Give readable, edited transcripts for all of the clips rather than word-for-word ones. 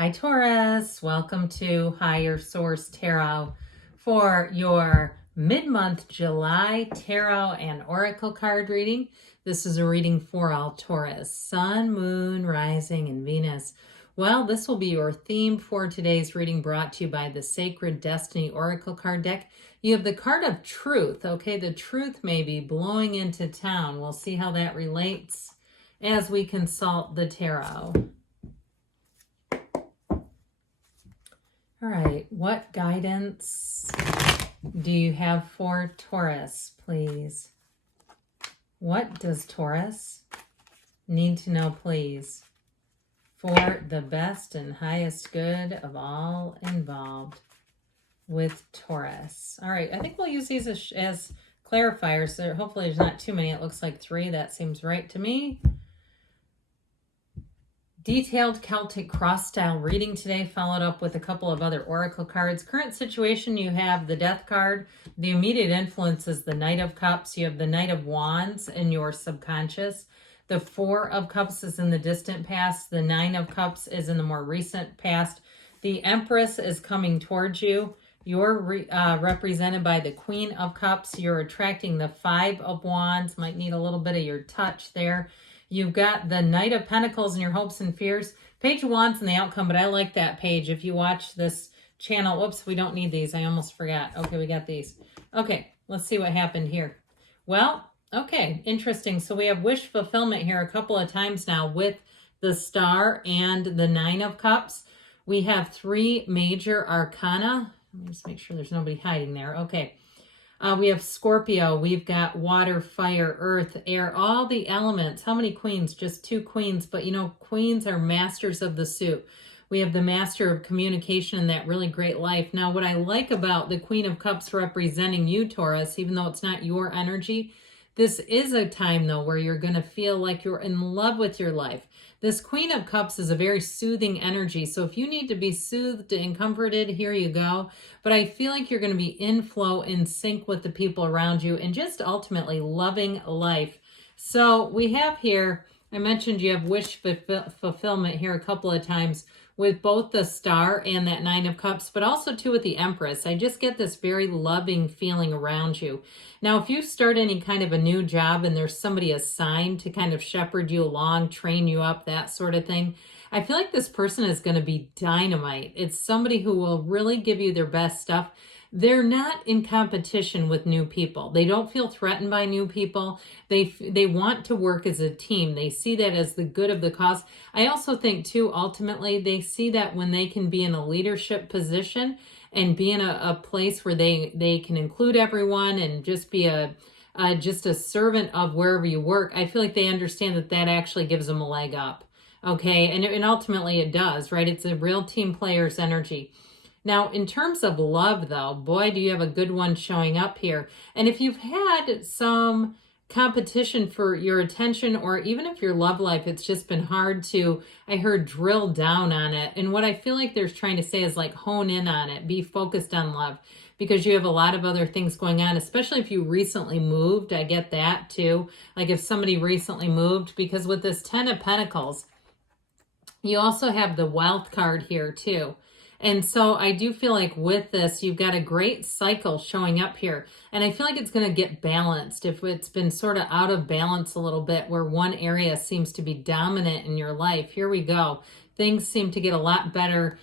Hi Taurus, welcome to Higher Source Tarot for your mid-month July tarot and oracle card reading. This is a reading for all Taurus, Sun, Moon, Rising, and Venus. Well, this will be your theme for today's reading, brought to you by the Sacred Destiny Oracle card deck. You have the card of truth. Okay, the truth may be blowing into town. We'll see how that relates as we consult the tarot. All right, what guidance do you have for Taurus, please? What does Taurus need to know, please, for the best and highest good of all involved with Taurus? All right, I think we'll use these as clarifiers. Hopefully there's not too many. It looks like 3. That seems right to me. Detailed Celtic cross-style reading today, followed up with a couple of other oracle cards. Current situation, you have the Death card. The immediate influence is the Knight of Cups. You have the Knight of Wands in your subconscious. The Four of Cups is in the distant past. The Nine of Cups is in the more recent past. The Empress is coming towards you. You're represented by the Queen of Cups. You're attracting the Five of Wands. Might need a little bit of your touch there. You've got the Knight of Pentacles and your hopes and fears. Page of Wands and the outcome, but I like that page. If you watch this channel, whoops, we don't need these. I almost forgot. Okay, we got these. Okay, let's see what happened here. Well, okay, interesting. So we have wish fulfillment here a couple of times now with the Star and the Nine of Cups. We have 3 major arcana. Let me just make sure there's nobody hiding there. Okay. We have Scorpio, we've got water, fire, earth, air, all the elements. How many queens? Just 2 queens, but you know, queens are masters of the suit. We have the master of communication and that really great life. Now, what I like about the Queen of Cups representing you, Taurus, even though it's not your energy, this is a time, though, where you're going to feel like you're in love with your life. This Queen of Cups is a very soothing energy. So if you need to be soothed and comforted, here you go. But I feel like you're going to be in flow, in sync with the people around you, and just ultimately loving life. So we have here, I mentioned you have wish fulfillment here a couple of times with both the Star and that Nine of Cups, but also too with the Empress. I just get this very loving feeling around you. Now, if you start any kind of a new job and there's somebody assigned to kind of shepherd you along, train you up, that sort of thing, I feel like this person is going to be dynamite. It's somebody who will really give you their best stuff. They're not in competition with new people. They don't feel threatened by new people. They want to work as a team. They see that as the good of the cause. I also think, too, ultimately, they see that when they can be in a leadership position and be in a place where they can include everyone and just be just a servant of wherever you work, I feel like they understand that that actually gives them a leg up. Okay, and ultimately it does, right? It's a real team player's energy. Now, in terms of love, though, boy, do you have a good one showing up here. And if you've had some competition for your attention, or even if your love life, it's just been hard to, I heard, drill down on it. And what I feel like they're trying to say is like hone in on it, be focused on love, because you have a lot of other things going on, especially if you recently moved. I get that too. Like if somebody recently moved, because with this 10 of Pentacles, you also have the Wealth card here too. And so I do feel like with this, you've got a great cycle showing up here. And I feel like it's going to get balanced. If it's been sort of out of balance a little bit, where one area seems to be dominant in your life, here we go. Things seem to get a lot better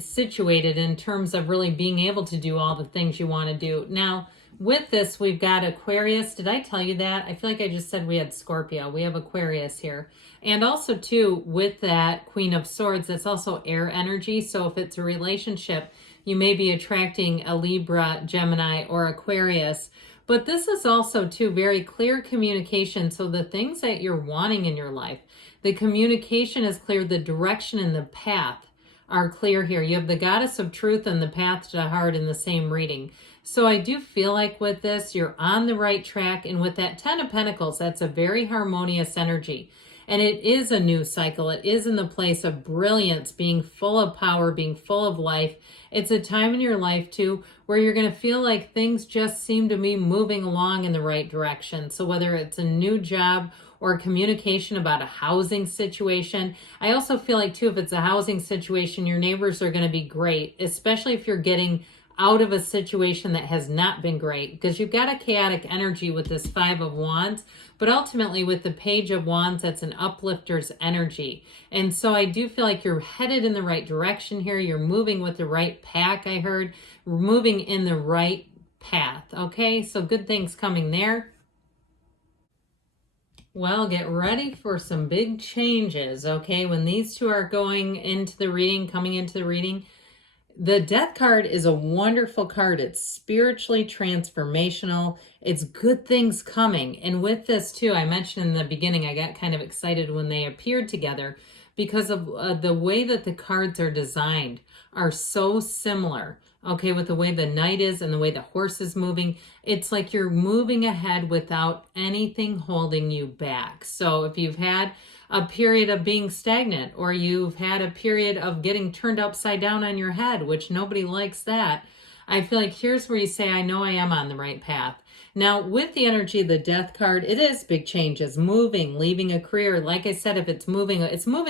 situated in terms of really being able to do all the things you want to do. Now, with this, we've got Aquarius. Did I tell you that? I feel like I just said we had Scorpio. We have Aquarius here. And also, too, with that Queen of Swords, it's also air energy. So if it's a relationship, you may be attracting a Libra, Gemini, or Aquarius. But this is also, too, very clear communication. So the things that you're wanting in your life, the communication is clear. The direction and the path are clear here. You have the Goddess of Truth and the Path to Heart in the same reading. So I do feel like with this, you're on the right track. And with that 10 of Pentacles, that's a very harmonious energy. And it is a new cycle. It is in the place of brilliance, being full of power, being full of life. It's a time in your life, too, where you're going to feel like things just seem to be moving along in the right direction. So whether it's a new job or communication about a housing situation. I also feel like too, if it's a housing situation, your neighbors are going to be great, especially if you're getting out of a situation that has not been great, because you've got a chaotic energy with this Five of Wands, but ultimately with the Page of Wands, that's an uplifter's energy. And so I do feel like you're headed in the right direction here. You're moving with the right pack, I heard. Moving in the right path, okay? So good things coming there. Well, get ready for some big changes, okay? When these two are going into the reading, coming into the reading, the Death card is a wonderful card. It's spiritually transformational. It's good things coming. And with this too, I mentioned in the beginning, I got kind of excited when they appeared together because of the way that the cards are designed are so similar. Okay, with the way the knight is and the way the horse is moving, it's like you're moving ahead without anything holding you back. So if you've had a period of being stagnant, or you've had a period of getting turned upside down on your head, which nobody likes that, I feel like here's where you say, I know I am on the right path. Now, with the energy of the Death card, it is big changes, moving, leaving a career. Like I said, if it's moving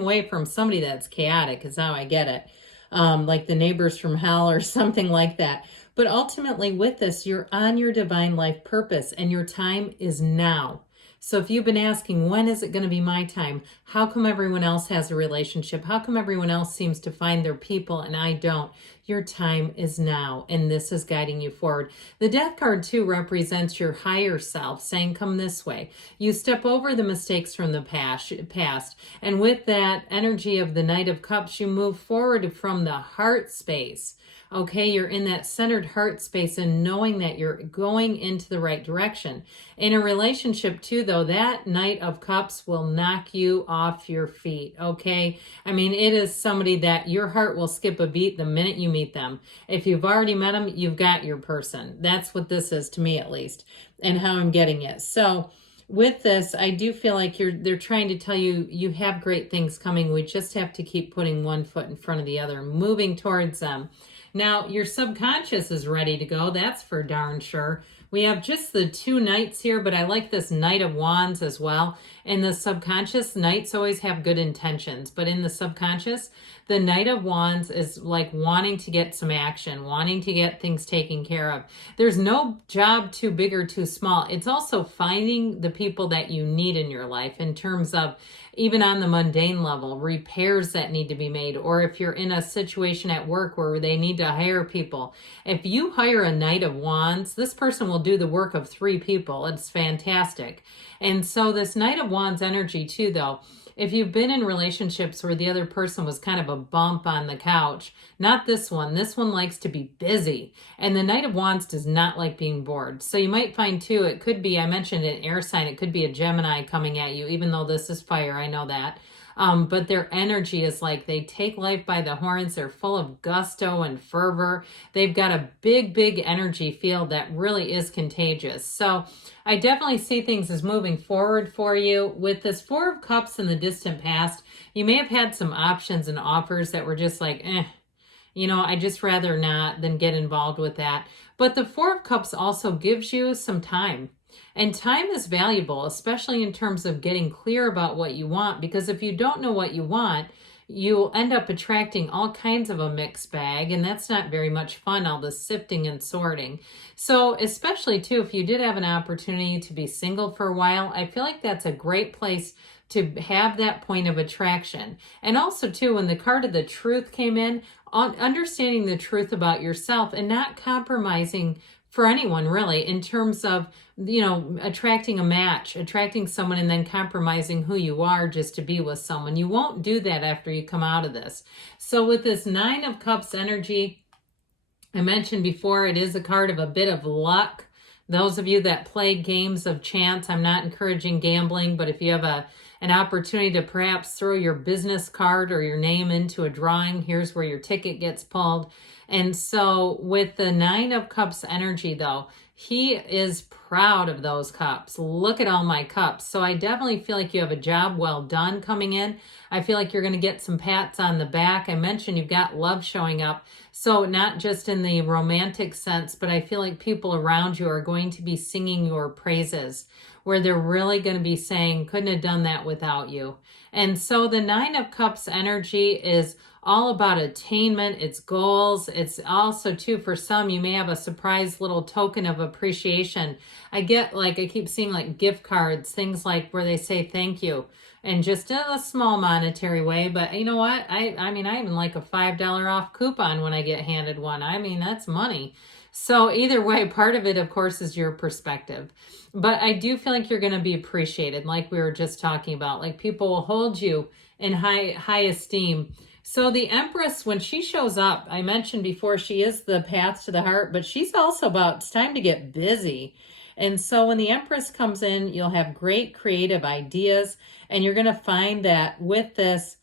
away from somebody that's chaotic, is how I get it. Like the neighbors from hell or something like that. But ultimately with this, you're on your divine life purpose and your time is now. So if you've been asking, when is it going to be my time? How come everyone else has a relationship? How come everyone else seems to find their people and I don't? Your time is now, and this is guiding you forward. The Death card too represents your higher self saying, come this way. You step over the mistakes from the past. And with that energy of the Knight of Cups, you move forward from the heart space. Okay, you're in that centered heart space and knowing that you're going into the right direction. In a relationship too, though, that Knight of Cups will knock you off your feet, okay? I mean, it is somebody that your heart will skip a beat the minute you meet them. If you've already met them, you've got your person. That's what this is to me, at least, and how I'm getting it. So with this, I do feel like they're trying to tell you, you have great things coming. We just have to keep putting one foot in front of the other, moving towards them. Now, your subconscious is ready to go. That's for darn sure. We have just the two knights here, but I like this Knight of Wands as well. In the subconscious, knights always have good intentions, but in the subconscious, the Knight of Wands is like wanting to get some action, wanting to get things taken care of. There's no job too big or too small. It's also finding the people that you need in your life in terms of, even on the mundane level, repairs that need to be made, or if you're in a situation at work where they need to hire people. If you hire a Knight of Wands, this person will do the work of 3 people. It's fantastic. And so this Knight of Wands energy too, though, if you've been in relationships where the other person was kind of a bump on the couch, not this one. This one likes to be busy. And the Knight of Wands does not like being bored. So you might find too, it could be, I mentioned an air sign, it could be a Gemini coming at you, even though this is fire, I know that. But their energy is like they take life by the horns. They're full of gusto and fervor. They've got a big, big energy field that really is contagious. So I definitely see things as moving forward for you. With this Four of Cups in the distant past, you may have had some options and offers that were just like, I just rather not than get involved with that. But the Four of Cups also gives you some time. And time is valuable, especially in terms of getting clear about what you want, because if you don't know what you want, you'll end up attracting all kinds of a mixed bag, and that's not very much fun, all the sifting and sorting. So especially too, if you did have an opportunity to be single for a while, I feel like that's a great place to have that point of attraction. And also too, when the card of the Truth came in, understanding the truth about yourself and not compromising for anyone really in terms of, attracting a match, attracting someone and then compromising who you are just to be with someone. You won't do that after you come out of this. So with this Nine of Cups energy, I mentioned before, it is a card of a bit of luck. Those of you that play games of chance, I'm not encouraging gambling, but if you have an opportunity to perhaps throw your business card or your name into a drawing, here's where your ticket gets pulled. And so with the Nine of Cups energy though, He is proud of those cups. Look at all my cups. So I definitely feel like you have a job well done coming in. I feel like you're going to get some pats on the back. I mentioned you've got love showing up. So not just in the romantic sense, but I feel like people around you are going to be singing your praises, where they're really going to be saying, couldn't have done that without you. And so the Nine of Cups energy is all about attainment, it's goals. It's also too, for some, you may have a surprise little token of appreciation. I keep seeing like gift cards, things like where they say thank you, and just in a small monetary way. But you know what? I mean, I even like a $5 off coupon when I get handed one. I mean, that's money. So either way, part of it, of course, is your perspective. But I do feel like you're going to be appreciated, like we were just talking about. Like people will hold you in high esteem. So the Empress, when she shows up, I mentioned before, she is the path to the heart, but she's also about, it's time to get busy. And so when the Empress comes in, you'll have great creative ideas, and you're going to find that with this,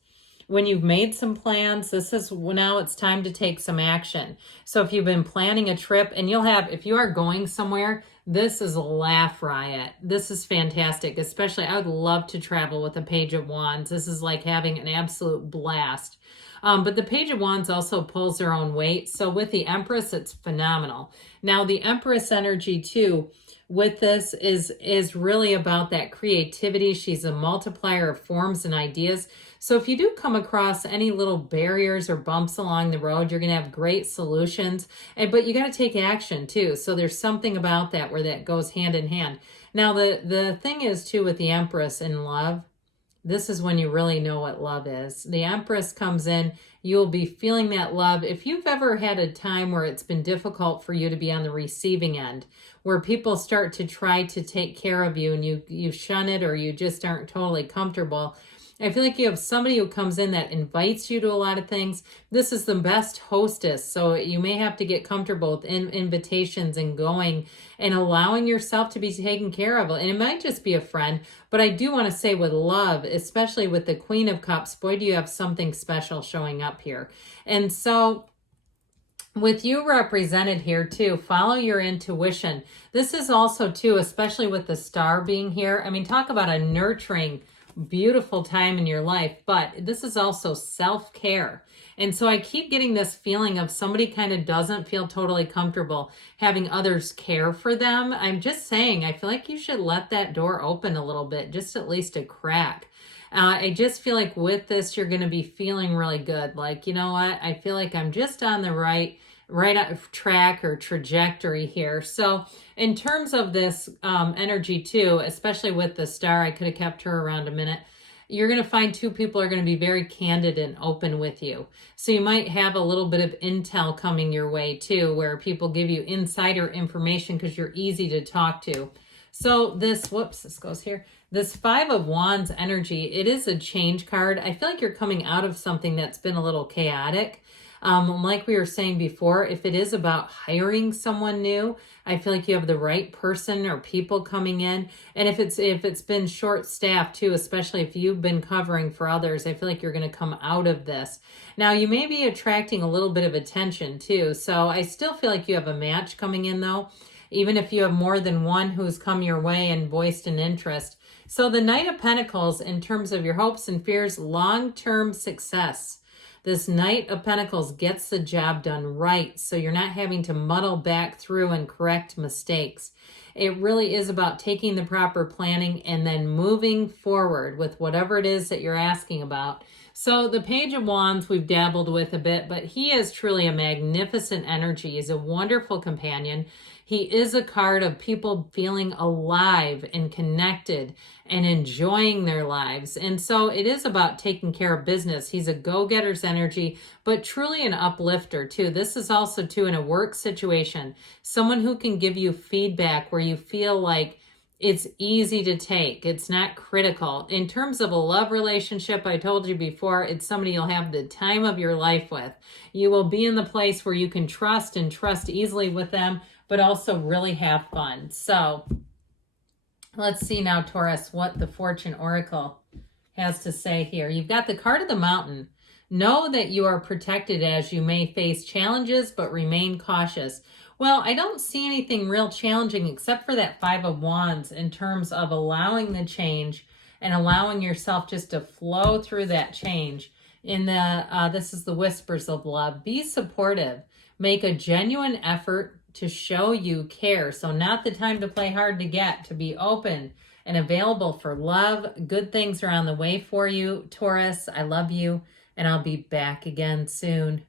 when you've made some plans, this is now it's time to take some action. So if you've been planning a trip, and if you are going somewhere, this is a laugh riot. This is fantastic. Especially, I would love to travel with a Page of Wands. This is like having an absolute blast. But the Page of Wands also pulls their own weight. So with the Empress, it's phenomenal. Now the Empress energy too, with this is really about that creativity. She's a multiplier of forms and ideas. So if you do come across any little barriers or bumps along the road, you're going to have great solutions. But you got to take action too. So there's something about that where that goes hand in hand. Now the thing is too with the Empress in love, this is when you really know what love is. The Empress comes in, you'll be feeling that love. If you've ever had a time where it's been difficult for you to be on the receiving end, where people start to try to take care of you and you shun it, or you just aren't totally comfortable, I feel like you have somebody who comes in that invites you to a lot of things. This is the best hostess. So you may have to get comfortable with invitations and going and allowing yourself to be taken care of. And it might just be a friend. But I do want to say with love, especially with the Queen of Cups, boy, do you have something special showing up here. And so with you represented here too, follow your intuition. This is also too, especially with the star being here. I mean, talk about a nurturing, beautiful time in your life, but this is also self-care. And so I keep getting this feeling of somebody kind of doesn't feel totally comfortable having others care for them. I'm just saying, I feel like you should let that door open a little bit, just at least a crack. I just feel like with this, you're going to be feeling really good. Like, you know what? I feel like I'm just on the right track or trajectory here. So in terms of this energy too, especially with the star, I could have kept her around a minute. You're going to find two people are going to be very candid and open with you. So you might have a little bit of intel coming your way too, where people give you insider information because you're easy to talk to. So this goes here. This Five of Wands energy, it is a change card. I feel like you're coming out of something that's been a little chaotic. Like we were saying before, if it is about hiring someone new, I feel like you have the right person or people coming in. And if it's been short-staffed too, especially if you've been covering for others, I feel like you're going to come out of this. Now, you may be attracting a little bit of attention too. So I still feel like you have a match coming in though, even if you have more than one who's come your way and voiced an interest. So the Knight of Pentacles, in terms of your hopes and fears, long-term success. This Knight of Pentacles gets the job done right, so you're not having to muddle back through and correct mistakes. It really is about taking the proper planning and then moving forward with whatever it is that you're asking about. So the Page of Wands we've dabbled with a bit, but he is truly a magnificent energy. He's a wonderful companion. He is a card of people feeling alive and connected and enjoying their lives. And so it is about taking care of business. He's a go-getter's energy, but truly an uplifter too. This is also too in a work situation, someone who can give you feedback where you feel like it's easy to take. It's not critical. In terms of a love relationship, I told you before, it's somebody you'll have the time of your life with. You will be in the place where you can trust and trust easily with them, but also really have fun. So let's see now, Taurus, what the Fortune Oracle has to say here. You've got the card of the Mountain. Know that you are protected as you may face challenges, but remain cautious. Well, I don't see anything real challenging except for that Five of Wands in terms of allowing the change and allowing yourself just to flow through that change. In the this is the whispers of love. Be supportive. Make a genuine effort to show you care. So not the time to play hard to get, to be open and available for love. Good things are on the way for you, Taurus. I love you, and I'll be back again soon.